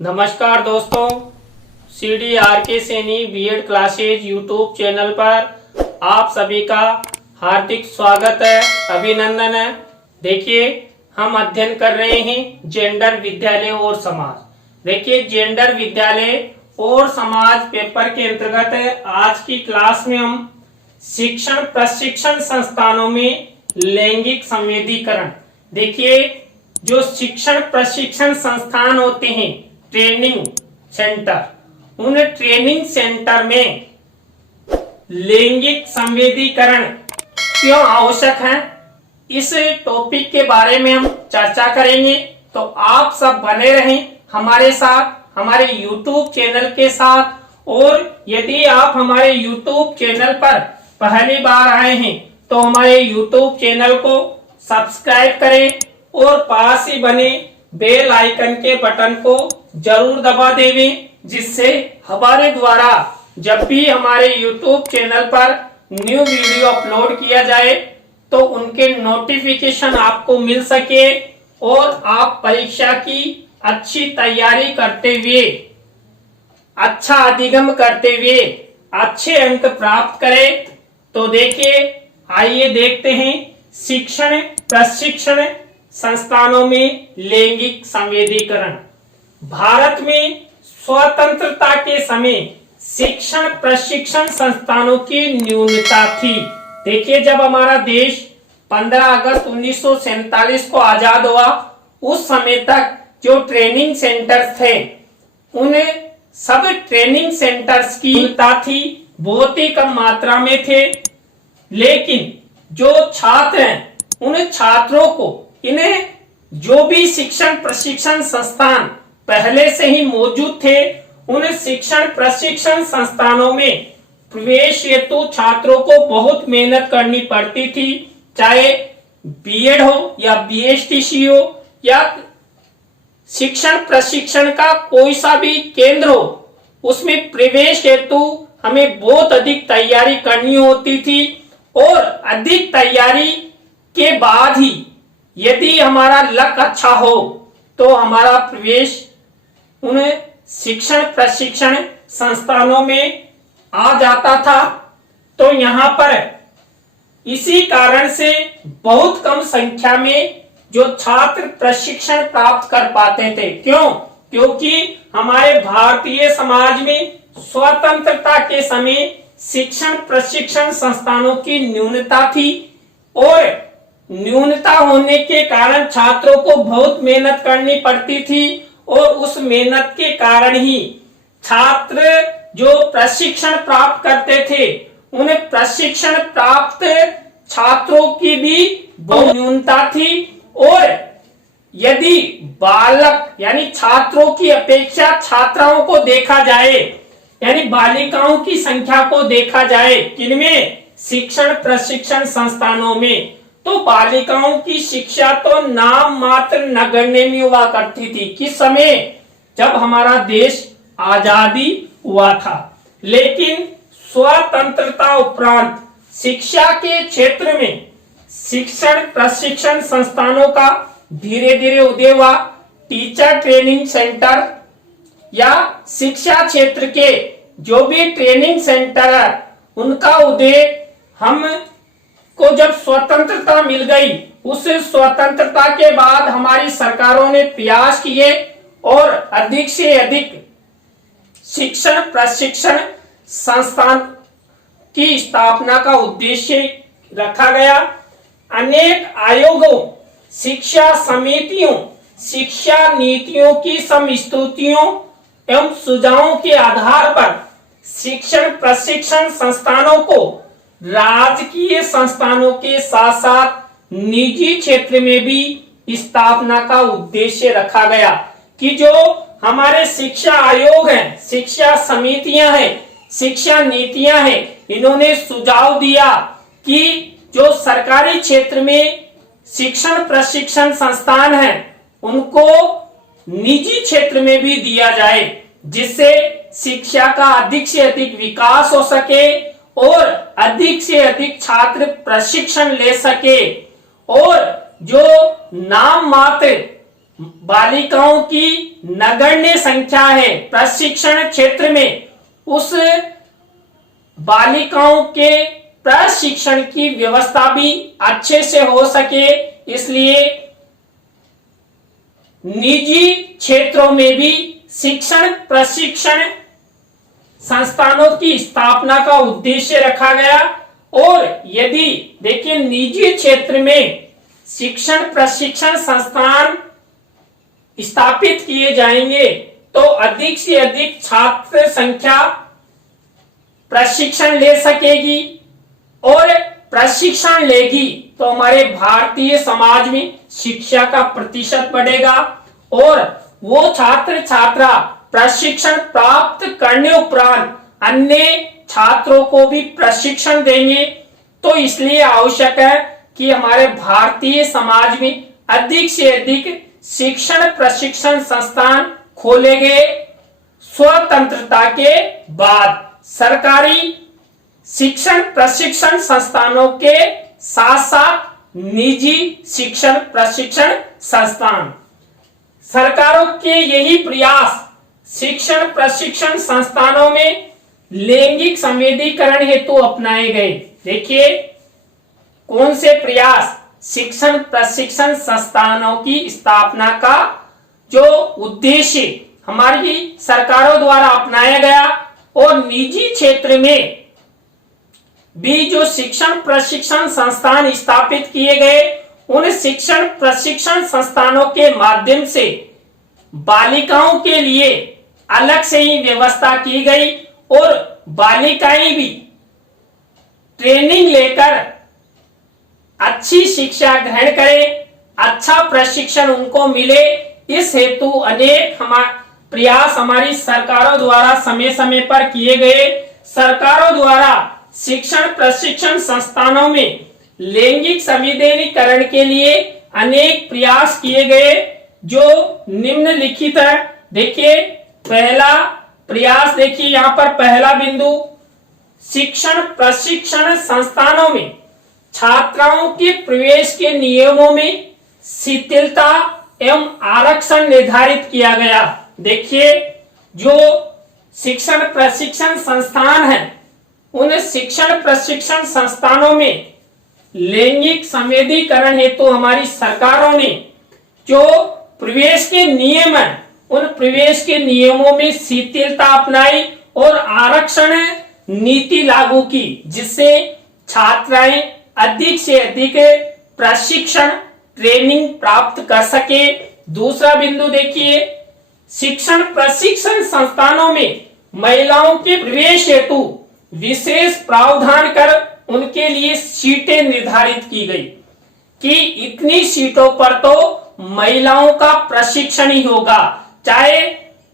नमस्कार दोस्तों, CDRK Saini B Ed classes YouTube channel पर आप सभी का हार्दिक स्वागत है, अभिनंदन है। देखिए, हम अध्ययन कर रहे हैं जेंडर विद्यालय और समाज। देखिए, जेंडर विद्यालय और समाज पेपर के अंतर्गत आज की क्लास में हम शिक्षण प्रशिक्षण संस्थानों में लैंगिक संवेदीकरण। देखिए, जो शिक्षण प्रशिक्षण संस्थान होते हैं, ट्रेनिंग सेंटर, उन ट्रेनिंग सेंटर में लैंगिक संवेदीकरण क्यों आवश्यक है, इस टॉपिक के बारे में हम चर्चा करेंगे। तो आप सब बने रहें हमारे साथ, हमारे YouTube चैनल के साथ। और यदि आप हमारे YouTube चैनल पर पहली बार आए हैं तो हमारे YouTube चैनल को सब्सक्राइब करें और पास ही बने बेल आइकन के बटन को जरूर दबा देवें, जिससे हमारे द्वारा जब भी हमारे YouTube चैनल पर न्यू वीडियो अपलोड किया जाए तो उनके नोटिफिकेशन आपको मिल सके और आप परीक्षा की अच्छी तैयारी करते हुए, अच्छा अधिगम करते हुए अच्छे अंक प्राप्त करें। तो देखिए, आइए देखते हैं शिक्षण प्रशिक्षण संस्थानों में लैंगिक संवेदीकरण। भारत में स्वतंत्रता के समय शिक्षण प्रशिक्षण संस्थानों की न्यूनता थी। देखिए, जब हमारा देश 15 अगस्त 1947 को आजाद हुआ, उस समय तक जो ट्रेनिंग सेंटर्स थे, उन सब ट्रेनिंग सेंटर्स की न्यूनता थी, बहुत ही कम मात्रा में थे। लेकिन जो छात्र हैं, उन छात्रों को इन्हें जो भी शिक्षण प्रशिक्षण संस्थान पहले से ही मौजूद थे, उन शिक्षण प्रशिक्षण संस्थानों में प्रवेश हेतु छात्रों को बहुत मेहनत करनी पड़ती थी। चाहे बीएड हो या बीएसटीसी हो या शिक्षण प्रशिक्षण का कोई सा भी केंद्र हो, उसमें प्रवेश हेतु हमें बहुत अधिक तैयारी करनी होती थी। और अधिक तैयारी के बाद ही यदि हमारा लक अच्छा हो तो हमारा प्रवेश उन शिक्षण प्रशिक्षण संस्थानों में आ जाता था। तो यहाँ पर इसी कारण से बहुत कम संख्या में जो छात्र प्रशिक्षण प्राप्त कर पाते थे। क्यों? क्योंकि हमारे भारतीय समाज में स्वतंत्रता के समय शिक्षण प्रशिक्षण संस्थानों की न्यूनता थी और न्यूनता होने के कारण छात्रों को बहुत मेहनत करनी पड़ती थी। और उस मेहनत के कारण ही छात्र जो प्रशिक्षण प्राप्त करते थे, उन्हें प्रशिक्षण प्राप्त छात्रों की भी बहुत न्यूनता थी। और यदि बालक यानी छात्रों की अपेक्षा छात्राओं को देखा जाए, यानी बालिकाओं की संख्या को देखा जाए, किनमें? शिक्षण प्रशिक्षण संस्थानों में, तो बालिकाओं की शिक्षा तो नाम मात्र नगण्य में हुआ करती थी। किस समय? जब हमारा देश आजादी हुआ था। लेकिन स्वतंत्रता उपरांत शिक्षा के क्षेत्र में शिक्षण प्रशिक्षण संस्थानों का धीरे धीरे उदय हुआ। टीचर ट्रेनिंग सेंटर या शिक्षा क्षेत्र के जो भी ट्रेनिंग सेंटर है, उनका उदय हम को जब स्वतंत्रता मिल गई, उस स्वतंत्रता के बाद हमारी सरकारों ने प्रयास किए और अधिक से अधिक शिक्षण प्रशिक्षण संस्थान की स्थापना का उद्देश्य रखा गया। अनेक आयोगों, शिक्षा समितियों, शिक्षा नीतियों की समस्तुतियों एवं सुझावों के आधार पर शिक्षण प्रशिक्षण संस्थानों को राजकीय संस्थानों के साथ साथ निजी क्षेत्र में भी स्थापना का उद्देश्य रखा गया कि जो हमारे शिक्षा आयोग हैं, शिक्षा समितियां हैं, शिक्षा नीतियां हैं, इन्होंने सुझाव दिया कि जो सरकारी क्षेत्र में शिक्षण प्रशिक्षण संस्थान हैं, उनको निजी क्षेत्र में भी दिया जाए, जिससे शिक्षा का अधिक से अधिक विकास हो सके और अधिक से अधिक छात्र प्रशिक्षण ले सके। और जो नाम मात्र बालिकाओं की नगण्य संख्या है प्रशिक्षण क्षेत्र में, उस बालिकाओं के प्रशिक्षण की व्यवस्था भी अच्छे से हो सके, इसलिए निजी क्षेत्रों में भी शिक्षण प्रशिक्षण संस्थानों की स्थापना का उद्देश्य रखा गया। और यदि देखिए निजी क्षेत्र में शिक्षण प्रशिक्षण संस्थान स्थापित किए जाएंगे तो अधिक से अधिक छात्र संख्या प्रशिक्षण ले सकेगी, और प्रशिक्षण लेगी तो हमारे भारतीय समाज में शिक्षा का प्रतिशत बढ़ेगा, और वो छात्र छात्रा प्रशिक्षण प्राप्त करने उपरांत अन्य छात्रों को भी प्रशिक्षण देंगे। तो इसलिए आवश्यक है कि हमारे भारतीय समाज में अधिक से अधिक शिक्षण प्रशिक्षण संस्थान खोले गए। स्वतंत्रता के बाद सरकारी शिक्षण प्रशिक्षण संस्थानों के साथ साथ निजी शिक्षण प्रशिक्षण संस्थान, सरकारों के यही प्रयास शिक्षण प्रशिक्षण संस्थानों में लैंगिक संवेदीकरण हेतु अपनाए गए। देखिए कौन से प्रयास, शिक्षण प्रशिक्षण संस्थानों की स्थापना का जो उद्देश्य हमारी सरकारों द्वारा अपनाया गया, और निजी क्षेत्र में भी जो शिक्षण प्रशिक्षण संस्थान स्थापित किए गए, उन शिक्षण प्रशिक्षण संस्थानों के माध्यम से बालिकाओं के लिए अलग से ही व्यवस्था की गई, और बालिकाएं भी ट्रेनिंग लेकर अच्छी शिक्षा ग्रहण करें, अच्छा प्रशिक्षण उनको मिले। इस हेतु अनेक प्रयास हमारी सरकारों द्वारा समय समय पर किए गए। सरकारों द्वारा शिक्षण प्रशिक्षण संस्थानों में लैंगिक संवेदीकरण के लिए अनेक प्रयास किए गए जो निम्नलिखित है। देखिए पहला प्रयास, देखिए यहाँ पर पहला बिंदु, शिक्षण प्रशिक्षण संस्थानों में छात्राओं के प्रवेश के नियमों में शिथिलता एवं आरक्षण निर्धारित किया गया। देखिए जो शिक्षण प्रशिक्षण संस्थान है, उन शिक्षण प्रशिक्षण संस्थानों में लैंगिक संवेदीकरण हेतु हमारी सरकारों ने जो प्रवेश के नियम है, उन प्रवेश के नियमों में शिथिलता अपनाई और आरक्षण नीति लागू की, जिससे छात्राएं अधिक से अधिक प्रशिक्षण ट्रेनिंग प्राप्त कर सके। दूसरा बिंदु देखिए, शिक्षण प्रशिक्षण संस्थानों में महिलाओं के प्रवेश हेतु विशेष प्रावधान कर उनके लिए सीटें निर्धारित की गई कि इतनी सीटों पर तो महिलाओं का प्रशिक्षण ही होगा, चाहे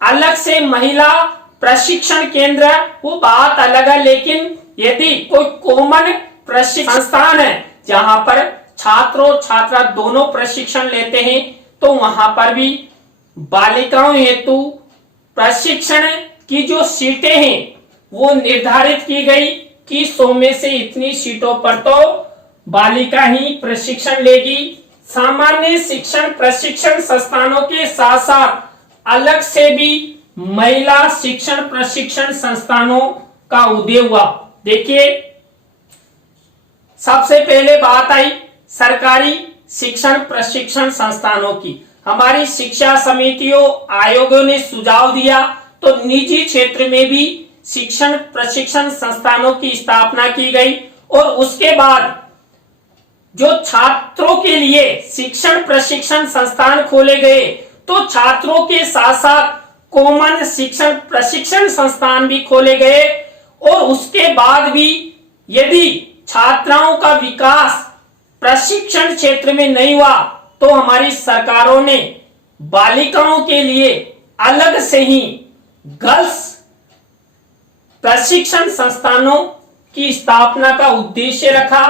अलग से महिला प्रशिक्षण केंद्र वो बात अलग है, लेकिन यदि कोई कॉमन प्रशिक्षण संस्थान है जहां पर छात्रों छात्रा दोनों प्रशिक्षण लेते हैं, तो वहां पर भी बालिकाओं हेतु प्रशिक्षण की जो सीटें हैं वो निर्धारित की गई कि 100 में से इतनी सीटों पर तो बालिका ही प्रशिक्षण लेगी। सामान्य शिक्षण प्रशिक्षण संस्थानों के साथ साथ अलग से भी महिला शिक्षण प्रशिक्षण संस्थानों का उदय हुआ। देखिए सबसे पहले बात आई सरकारी शिक्षण प्रशिक्षण संस्थानों की। हमारी शिक्षा समितियों आयोगों ने सुझाव दिया तो निजी क्षेत्र में भी शिक्षण प्रशिक्षण संस्थानों की स्थापना की गई, और उसके बाद जो छात्रों के लिए शिक्षण प्रशिक्षण संस्थान खोले गए, तो छात्रों के साथ साथ कॉमन शिक्षण प्रशिक्षण संस्थान भी खोले गए। और उसके बाद भी यदि छात्राओं का विकास प्रशिक्षण क्षेत्र में नहीं हुआ, तो हमारी सरकारों ने बालिकाओं के लिए अलग से ही गर्ल्स प्रशिक्षण संस्थानों की स्थापना का उद्देश्य रखा।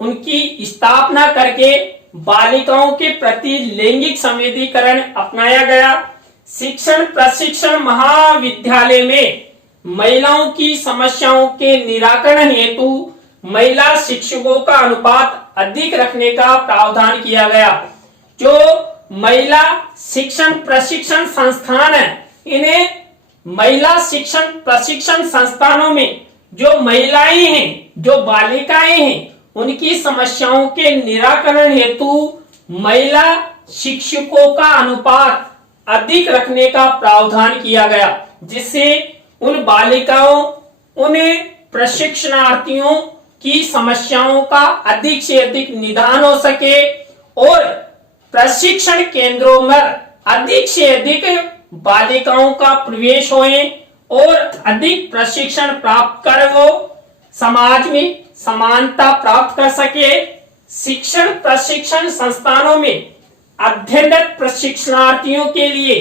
उनकी स्थापना करके बालिकाओं के प्रति लैंगिक संवेदीकरण अपनाया गया। शिक्षण प्रशिक्षण महाविद्यालय में महिलाओं की समस्याओं के निराकरण हेतु महिला शिक्षकों का अनुपात अधिक रखने का प्रावधान किया गया। जो महिला शिक्षण प्रशिक्षण संस्थान है। इन्हें महिला शिक्षण प्रशिक्षण संस्थानों में जो महिलाएं हैं, जो बालिकाएं हैं, उनकी समस्याओं के निराकरण हेतु महिला शिक्षकों का अनुपात अधिक रखने का प्रावधान किया गया, जिससे उन बालिकाओं, उन प्रशिक्षणार्थियों की समस्याओं का अधिक से अधिक निदान हो सके और प्रशिक्षण केंद्रों में अधिक से अधिक बालिकाओं का प्रवेश होए और अधिक प्रशिक्षण प्राप्त कर वो समाज में समानता प्राप्त कर सके। शिक्षण प्रशिक्षण संस्थानों में अध्ययनरत प्रशिक्षणार्थियों के लिए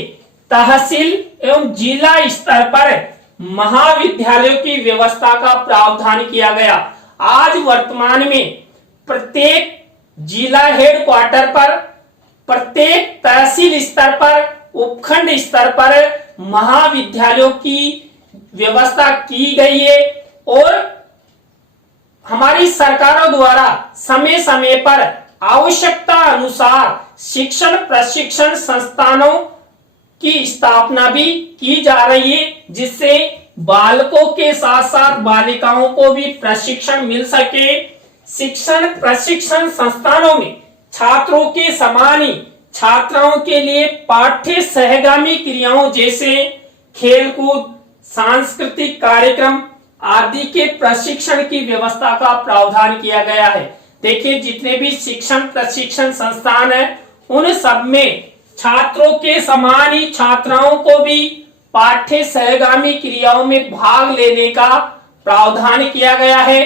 तहसील एवं जिला स्तर पर महाविद्यालयों की व्यवस्था का प्रावधान किया गया। आज वर्तमान में प्रत्येक जिला हेडक्वार्टर पर, प्रत्येक तहसील स्तर पर, उपखंड स्तर पर महाविद्यालयों की व्यवस्था की गई है और हमारी सरकारों द्वारा समय समय पर आवश्यकता अनुसार शिक्षण प्रशिक्षण संस्थानों की स्थापना भी की जा रही है, जिससे बालकों के साथ साथ बालिकाओं को भी प्रशिक्षण मिल सके। शिक्षण प्रशिक्षण संस्थानों में छात्रों के समान ही छात्राओं के लिए पाठ्य सहगामी क्रियाओं जैसे खेलकूद, सांस्कृतिक कार्यक्रम आदि के प्रशिक्षण की व्यवस्था का प्रावधान किया गया है। देखिए, जितने भी शिक्षण प्रशिक्षण संस्थान है उन सब में छात्रों के समान ही छात्राओं को भी पाठ्य सहगामी क्रियाओं में भाग लेने का प्रावधान किया गया है।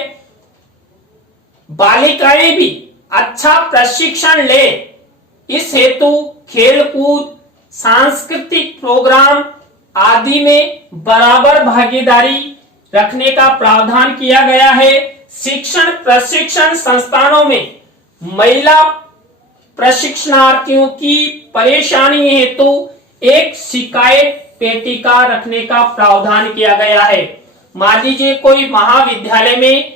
बालिकाएं भी अच्छा प्रशिक्षण ले, इस हेतु खेलकूद, सांस्कृतिक प्रोग्राम आदि में बराबर भागीदारी रखने का प्रावधान किया गया है। शिक्षण प्रशिक्षण संस्थानों में महिला प्रशिक्षणार्थियों की परेशानी हेतु एक शिकायत पेटिका रखने का प्रावधान किया गया है। मान लीजिए कोई महाविद्यालय में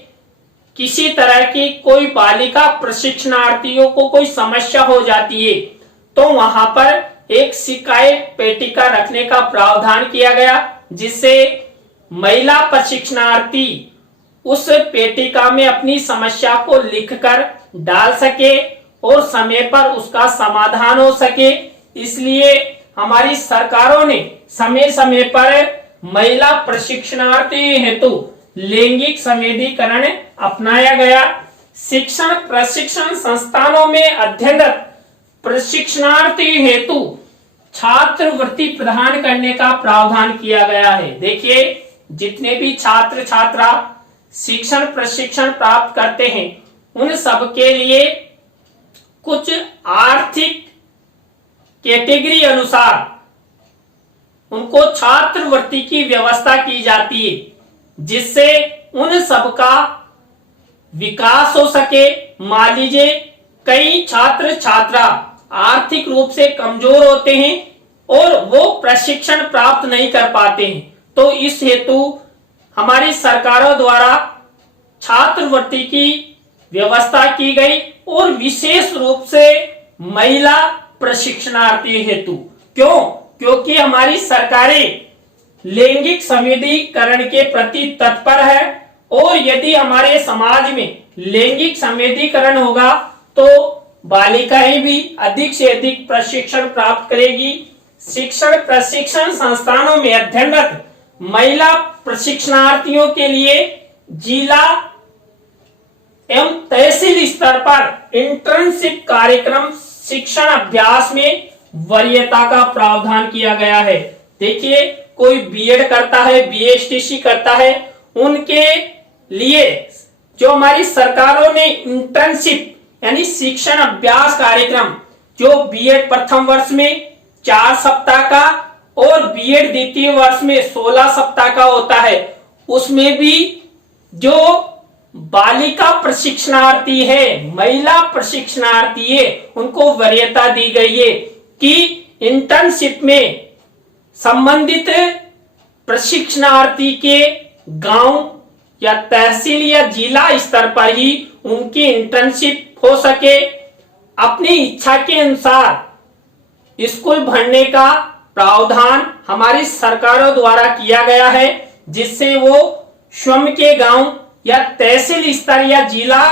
किसी तरह की कोई बालिका प्रशिक्षणार्थियों को कोई समस्या हो जाती है तो वहां पर एक शिकायत पेटिका रखने का प्रावधान किया गया, जिससे महिला प्रशिक्षणार्थी उस पेटिका में अपनी समस्या को लिखकर डाल सके और समय पर उसका समाधान हो सके। इसलिए हमारी सरकारों ने समय समय पर महिला प्रशिक्षणार्थी हेतु लैंगिक संवेदीकरण अपनाया गया। शिक्षण प्रशिक्षण संस्थानों में अध्ययनरत प्रशिक्षणार्थी हेतु छात्रवृत्ति प्रदान करने का प्रावधान किया गया है। देखिए, जितने भी छात्र छात्रा शिक्षण प्रशिक्षण प्राप्त करते हैं उन सब के लिए कुछ आर्थिक कैटेगरी अनुसार उनको छात्रवृत्ति की व्यवस्था की जाती है, जिससे उन सब का विकास हो सके। मान लीजिए कई छात्र छात्रा आर्थिक रूप से कमजोर होते हैं और वो प्रशिक्षण प्राप्त नहीं कर पाते हैं, तो इस हेतु हमारी सरकारों द्वारा छात्रवृत्ति की व्यवस्था की गई और विशेष रूप से महिला प्रशिक्षणार्थी हेतु। क्यों? क्योंकि हमारी सरकारें लैंगिक संवेदीकरण के प्रति तत्पर है और यदि हमारे समाज में लैंगिक संवेदीकरण होगा तो बालिकाएं भी अधिक से अधिक प्रशिक्षण प्राप्त करेगी। शिक्षण प्रशिक्षण संस्थानों में अध्ययनरत महिला प्रशिक्षणार्थियों के लिए जिला एवं तहसील स्तर पर इंटर्नशिप कार्यक्रम शिक्षण अभ्यास में वरीयता का प्रावधान किया गया है। देखिए, कोई बीएड करता है, बीएसटीसी करता है, उनके लिए जो हमारी सरकारों ने इंटर्नशिप यानी शिक्षण अभ्यास कार्यक्रम जो बीएड प्रथम वर्ष में 4 सप्ताह का और बीएड द्वितीय वर्ष में 16 सप्ताह का होता है, उसमें भी जो बालिका प्रशिक्षणार्थी है, महिला प्रशिक्षणार्थी है, उनको वरीयता दी गई है कि इंटर्नशिप में संबंधित प्रशिक्षणार्थी के गांव या तहसील या जिला स्तर पर ही उनकी इंटर्नशिप हो सके। अपनी इच्छा के अनुसार स्कूल भरने का प्रावधान हमारी सरकारों द्वारा किया गया है, जिससे वो स्वयं के गांव या तहसील स्तर या जिला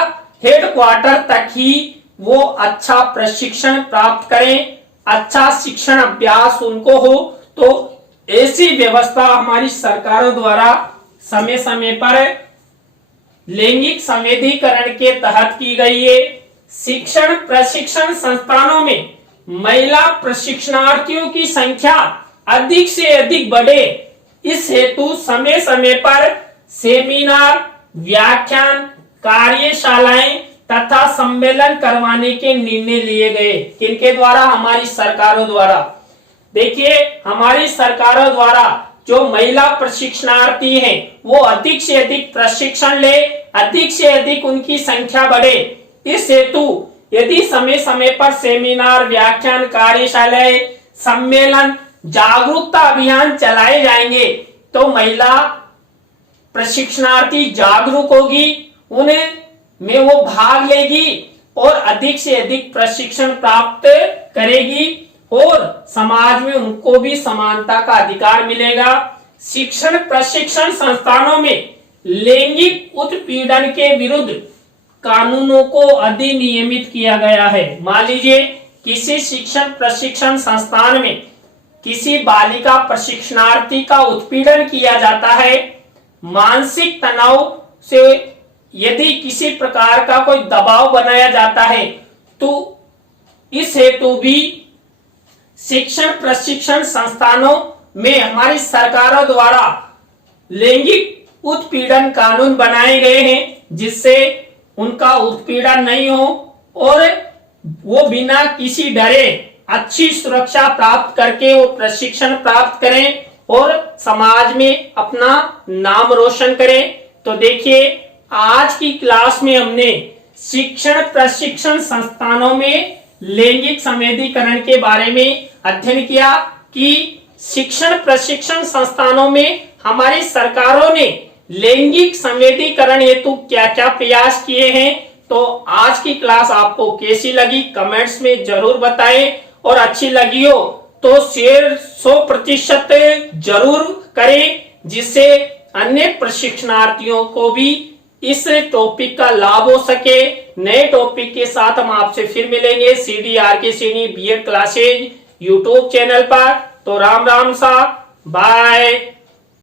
हेडक्वार्टर तक ही वो अच्छा प्रशिक्षण प्राप्त करें, अच्छा शिक्षण अभ्यास उनको हो। तो ऐसी व्यवस्था हमारी सरकारों द्वारा समय समय पर लैंगिक संवेदीकरण के तहत की गई है। शिक्षण प्रशिक्षण संस्थानों में महिला प्रशिक्षणार्थियों की संख्या अधिक से अधिक बढ़े, इस हेतु समय समय पर सेमिनार, व्याख्यान, कार्यशालाएं तथा सम्मेलन करवाने के निर्णय लिए गए। किनके द्वारा? हमारी सरकारों द्वारा। देखिए, हमारी सरकारों द्वारा जो महिला प्रशिक्षणार्थी हैं वो अधिक से अधिक प्रशिक्षण ले, अधिक से अधिक उनकी संख्या बढ़े। इस हेतु यदि समय समय पर सेमिनार, व्याख्यान, कार्यशालाएं, सम्मेलन, जागरूकता अभियान चलाए जाएंगे तो महिला प्रशिक्षणार्थी जागरूक होगी, उन्हें में वो भाग लेगी और अधिक से अधिक प्रशिक्षण प्राप्त करेगी और समाज में उनको भी समानता का अधिकार मिलेगा। शिक्षण प्रशिक्षण संस्थानों में लैंगिक उत्पीड़न के विरुद्ध कानूनों को अधिनियमित किया गया है। मान लीजिए किसी शिक्षण प्रशिक्षण संस्थान में किसी बालिका प्रशिक्षणार्थी का उत्पीड़न किया जाता है, मानसिक तनाव से यदि किसी प्रकार का कोई दबाव बनाया जाता है, तो इस हेतु भी शिक्षण प्रशिक्षण संस्थानों में हमारी सरकारों द्वारा लैंगिक उत्पीड़न कानून बनाए गए हैं, जिससे उनका उत्पीड़न नहीं हो और वो बिना किसी डरे अच्छी सुरक्षा प्राप्त करके वो प्रशिक्षण प्राप्त करें और समाज में अपना नाम रोशन करें। तो देखिए, आज की क्लास में हमने शिक्षण प्रशिक्षण संस्थानों में लैंगिक संवेदीकरण के बारे में अध्ययन किया कि शिक्षण प्रशिक्षण संस्थानों में हमारी सरकारों ने लैंगिक संवेदीकरण हेतु क्या क्या प्रयास किए हैं। तो आज की क्लास आपको कैसी लगी कमेंट्स में जरूर बताएं और अच्छी लगी हो तो शेयर 100% जरूर करें, जिससे अन्य प्रशिक्षणार्थियों को भी इस टॉपिक का लाभ हो सके। नए टॉपिक के साथ हम आपसे फिर मिलेंगे CDRK Saini B Ed classes YouTube channel पर। तो राम राम सा, बाय।